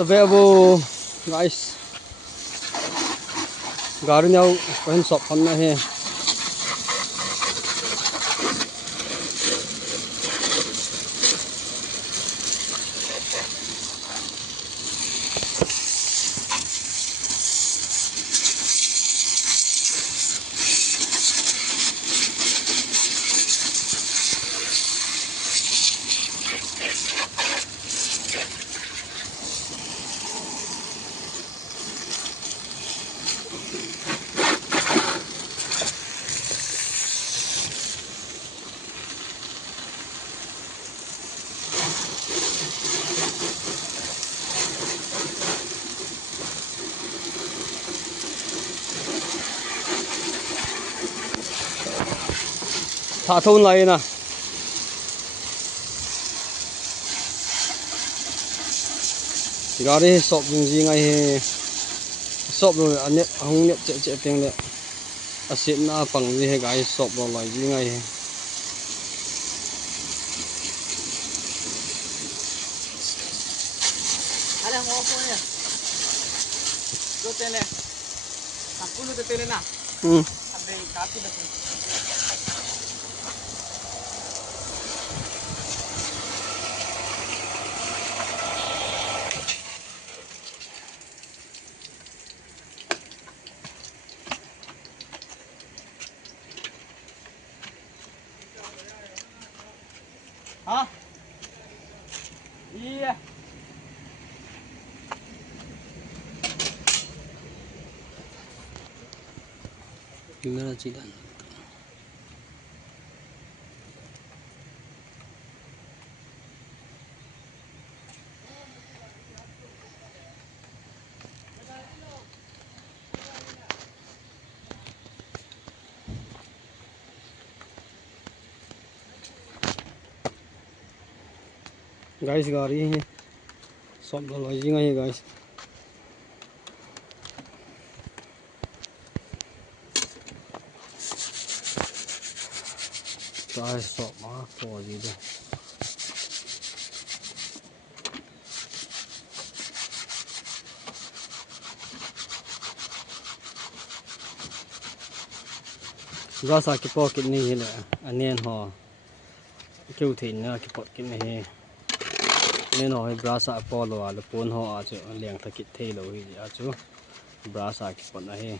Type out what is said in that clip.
available guys. Gari nhau có hình shop hơn này. Thả thôn này nè. Gari shop gì ngay shop rồi anh không nhận chạy tiền đấy. Asin na bằng gì hay cái shop rồi lại gì ngay. Ada mau apa ni? Rotel ni. Aku lu rotel na. Ada kapi dah. Hah? Iya. Gimana sih dan? Guys, गाड़ी है सब लॉजिंग है guys. Guys, सब मार तो जी दे. Rasa cái pocket này là anh em họ kêu thìn nữa cái pocket này. Nên họ brasa Apollo là bốn họ chứ liền thực hiện thay đổi gì chứ brasa cái bọn này